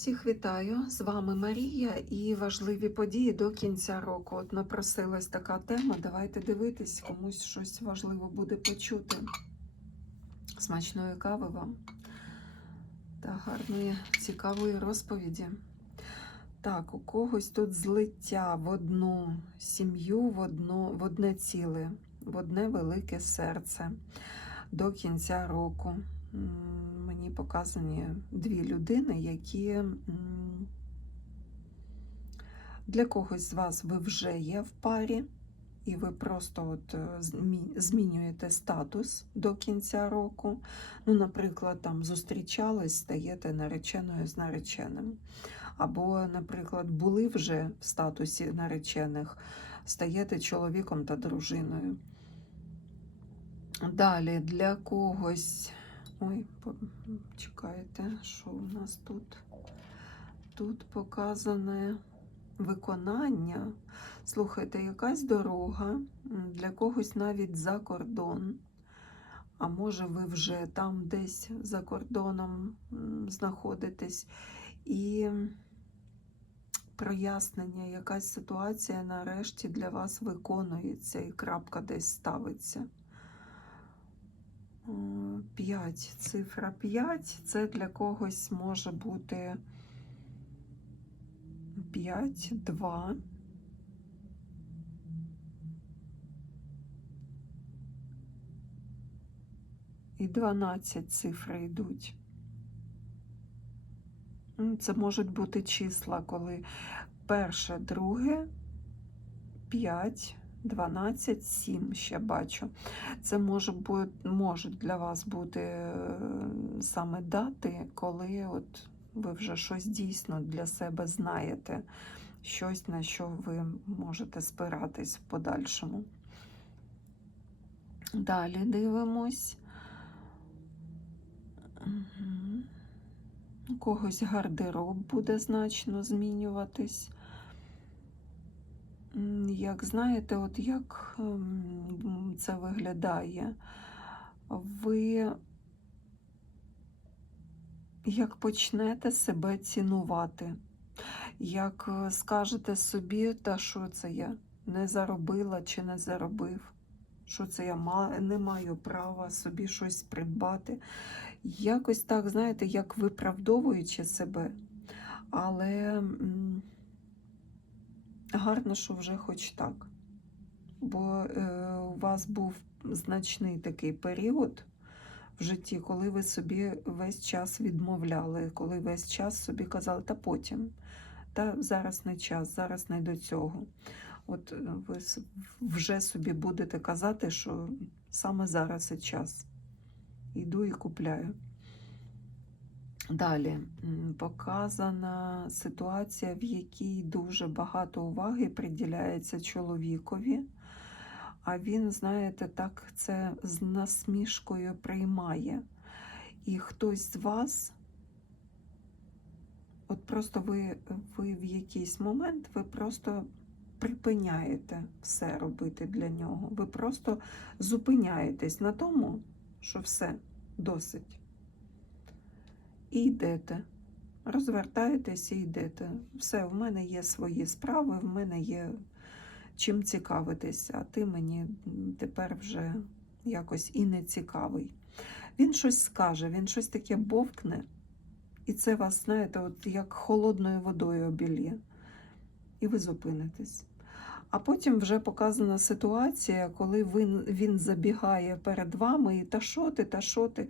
Всіх вітаю! З вами Марія і важливі події до кінця року. От напросилась така тема. Давайте дивитись, комусь щось важливо буде почути. Смачної кави вам та гарної, цікавої розповіді. Так, у когось тут злиття в одну сім'ю, в, одну, в одне ціле, в одне велике серце до кінця року. Мені показані дві людини, які для когось з вас ви вже є в парі, і ви просто от е, змінюєте статус до кінця року. Ну, наприклад, там зустрічались, стаєте нареченою з нареченим. Або, наприклад, були вже в статусі наречених, стаєте чоловіком та дружиною. Далі для когось. Ой, чекайте, що у нас тут? Тут показане виконання. Слухайте, якась дорога, для когось навіть за кордон. А може, ви вже там десь за кордоном знаходитесь. І прояснення, якась ситуація нарешті для вас виконується і крапка десь ставиться. 5. Цифра 5 це для когось може бути 5, 2. І 12 цифри йдуть. Це можуть бути числа, коли перше, друге, 5, 12, 7 ще бачу. Це може можуть для вас бути е, саме дати, коли от ви вже щось дійсно для себе знаєте, щось, на що ви можете спиратись в подальшому. Далі дивимось. У когось гардероб буде значно змінюватись. Як знаєте, от як ем, це виглядає? Ви як почнете себе цінувати, як е, скажете собі, та що це я не заробила чи не заробив, що це я не маю права собі щось придбати. Якось так, знаєте, як виправдовуючи себе, але. Гарно, що вже хоч так. Бо е, у вас був значний такий період в житті, коли ви собі весь час відмовляли, коли весь час собі казали, та потім, та зараз не час, зараз не до цього. От е, ви вже собі будете казати, що саме зараз і час. Йду і купляю. Далі показана ситуація, в якій дуже багато уваги приділяється чоловікові, а він, знаєте, так це з насмішкою приймає. І хтось з вас, от просто ви, ви в якийсь момент ви просто припиняєте все робити для нього. Ви просто зупиняєтесь на тому, що все досить і йдете. Розвертаєтесь і йдете. Все, в мене є свої справи, в мене є чим цікавитись, а ти мені тепер вже якось і не цікавий. Він щось скаже, він щось таке бовкне, і це вас, знаєте, от як холодною водою обілє. І ви зупинитесь. А потім вже показана ситуація, коли він, він забігає перед вами і та що ти, та що ти.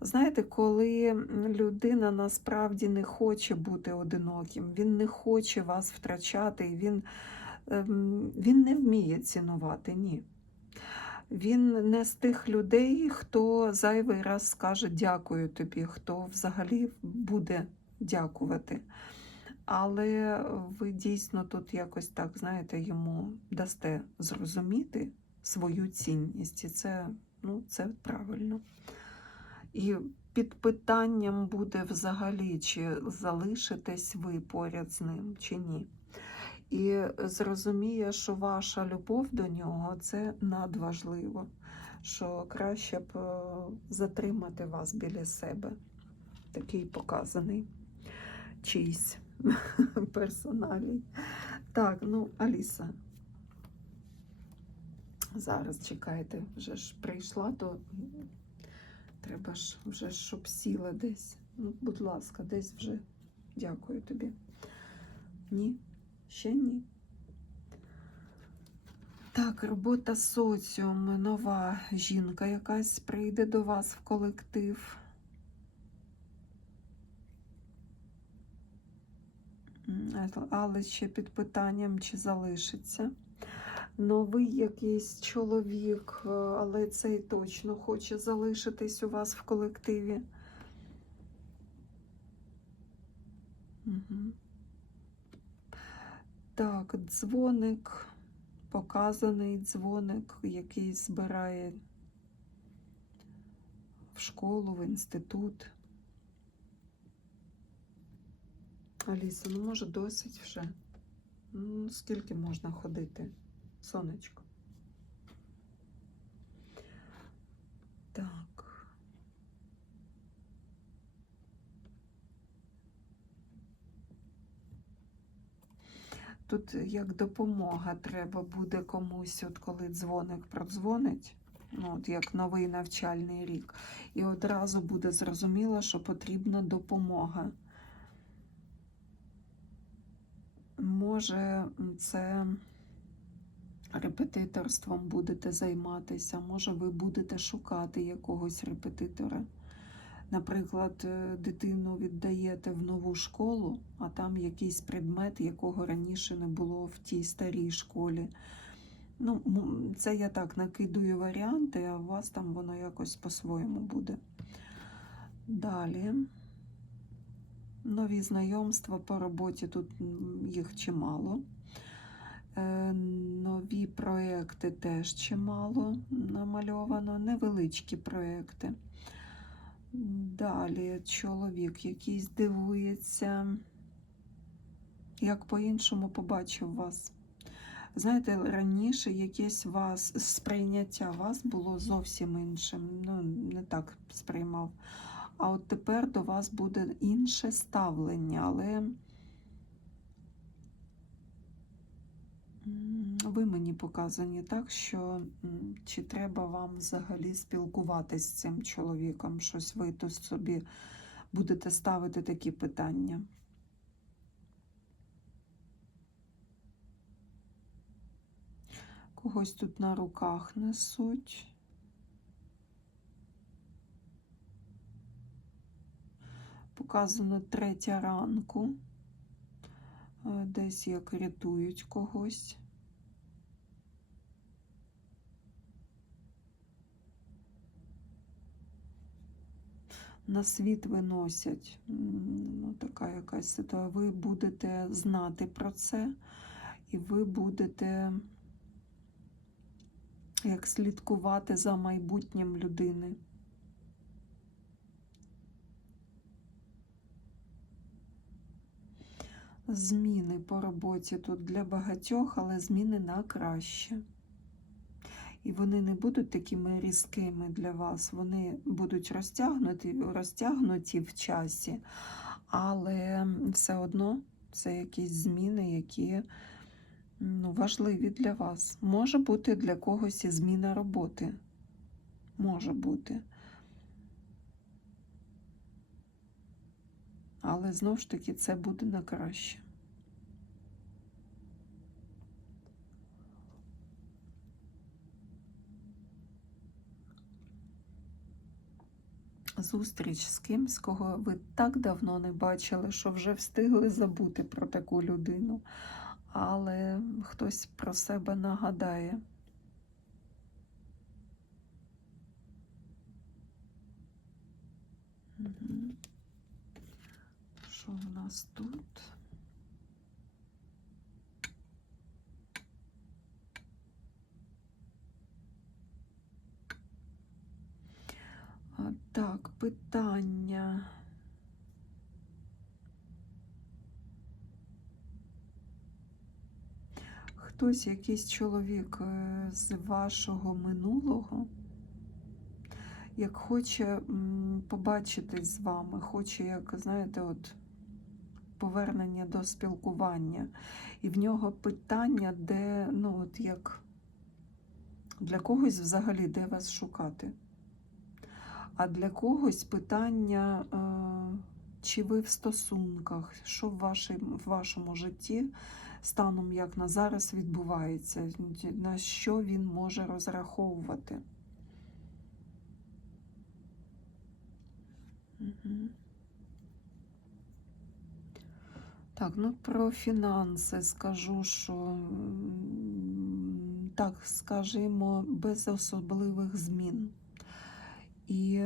Знаєте, коли людина насправді не хоче бути одиноким, він не хоче вас втрачати, він, ем, він не вміє цінувати, ні. Він не з тих людей, хто зайвий раз скаже дякую тобі, хто взагалі буде дякувати. Але ви дійсно тут якось так, знаєте, йому дасте зрозуміти свою цінність, і це, ну, це правильно. І під питанням буде взагалі, чи залишитесь ви поряд з ним, чи ні. І зрозуміє, що ваша любов до нього це надважливо, що краще б е, затримати вас біля себе. Такий показаний. чийсь персоналій. Так, ну, Аліса. Зараз чекайте, вже ж прийшла, то треба ж вже, щоб сіла десь. Ну, будь ласка, десь вже. Дякую тобі. Ні, ще ні. Так, робота соціум, нова жінка якась прийде до вас в колектив. Але ще під питанням, чи залишиться. Новий якийсь чоловік, е, але цей точно хоче залишитись у вас в колективі. Угу. Так, дзвоник, показаний дзвоник, який збирає в школу, в інститут. Аліса, ну може досить вже? Ну, скільки можна ходити? Сонечко. Так. Тут як допомога треба буде комусь, от коли дзвоник продзвонить, ну, от як новий навчальний рік, і одразу буде зрозуміло, що потрібна допомога. Може, це репетиторством будете займатися, може, ви будете шукати якогось репетитора. Наприклад, е, дитину віддаєте в нову школу, а там якийсь предмет, якого раніше не було в тій старій школі. Ну, це я так накидую варіанти, а у вас там воно якось по-своєму буде. Далі. Нові знайомства по роботі, тут їх чимало. Е, Нові проекти теж чимало намальовано, невеличкі проекти. Далі чоловік якийсь дивується, як по-іншому побачив вас. Знаєте, раніше якесь вас сприйняття вас було зовсім іншим. Ну, не так сприймав. А от тепер до вас буде інше ставлення, але ви мені показані так, що чи треба вам взагалі спілкуватись з цим чоловіком? Щось ви тут собі будете ставити такі питання. Когось тут на руках несуть. Показано третя ранку. Е, Десь як рятують когось. На світ виносять. Ну, така якась ситуація. Ви будете знати про це, і ви будете як слідкувати за майбутнім людини. Зміни по роботі тут для багатьох, але зміни на краще. І вони не будуть такими різкими для вас. Вони будуть розтягнуті, розтягнуті в часі, але все одно це якісь зміни, які ну, важливі для вас. Може бути для когось і зміна роботи. Може бути. Але знову ж таки це буде на краще. Зустріч з кимсь, кого ви так давно не бачили, що вже встигли забути про таку людину, але хтось про себе нагадає. Що в нас тут? А, Так, питання. Хтось, якийсь чоловік е, з вашого минулого, як хоче побачитись з вами, хоче, як, знаєте, от повернення до спілкування. І в нього питання, де, ну, от як для когось взагалі, де вас шукати. А для когось питання, е, чи ви в стосунках, що в, вашій, в вашому житті станом як на зараз відбувається, на що він може розраховувати. Так, ну про фінанси скажу, що так, скажімо, без особливих змін. І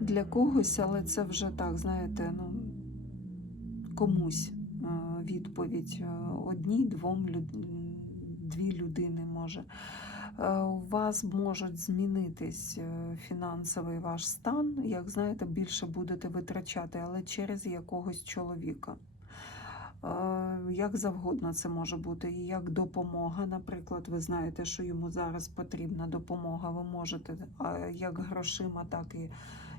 для когось, але це вже так, знаєте, ну, комусь е, відповідь е, одній, двом дві людини може. Е, У вас можуть змінитись фінансовий ваш стан, як знаєте, більше будете витрачати, але через якогось чоловіка. Як завгодно це може бути, і як допомога. Наприклад, ви знаєте, що йому зараз потрібна допомога. Ви можете як грошима, так і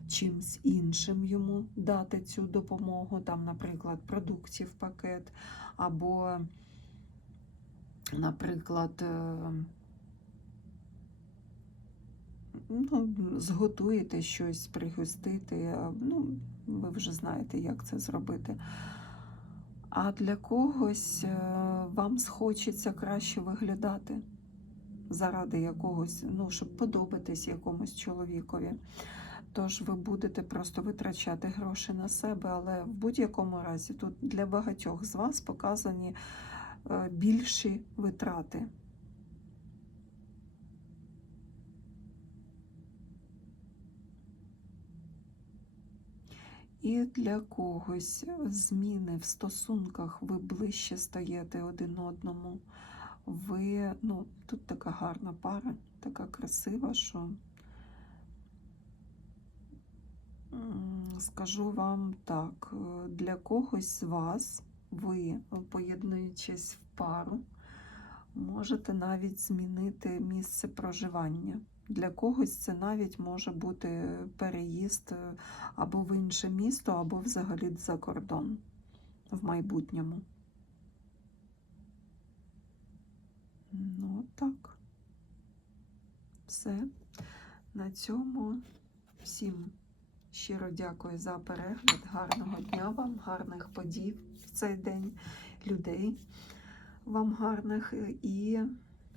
чимсь іншим йому дати цю допомогу. Там, наприклад, продуктів пакет, або, наприклад, е, ну, зготуєте щось, пригостити. Ну, ви вже знаєте, як це зробити. А для когось е, вам схочеться краще виглядати заради якогось, ну, щоб подобатись якомусь чоловікові. Тож ви будете просто витрачати гроші на себе, але в будь-якому разі тут для багатьох з вас показані е, більші витрати. І для когось зміни в стосунках ви ближче стаєте один одному. Ви, ну, тут така гарна пара, така красива, що скажу вам так, е, для когось з вас ви, поєднуючись в пару, можете навіть змінити місце проживання. Для когось це навіть може бути переїзд е, або в інше місто, або взагалі за кордон в майбутньому. Ну, так. Все. На цьому всім щиро дякую за перегляд. Гарного дня вам, гарних подій в цей день, людей вам гарних і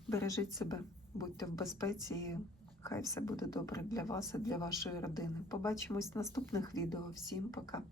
бережіть себе, будьте в безпеці. Хай все буде добре для вас і для вашої родини. Побачимось в наступних відео. Всім пока!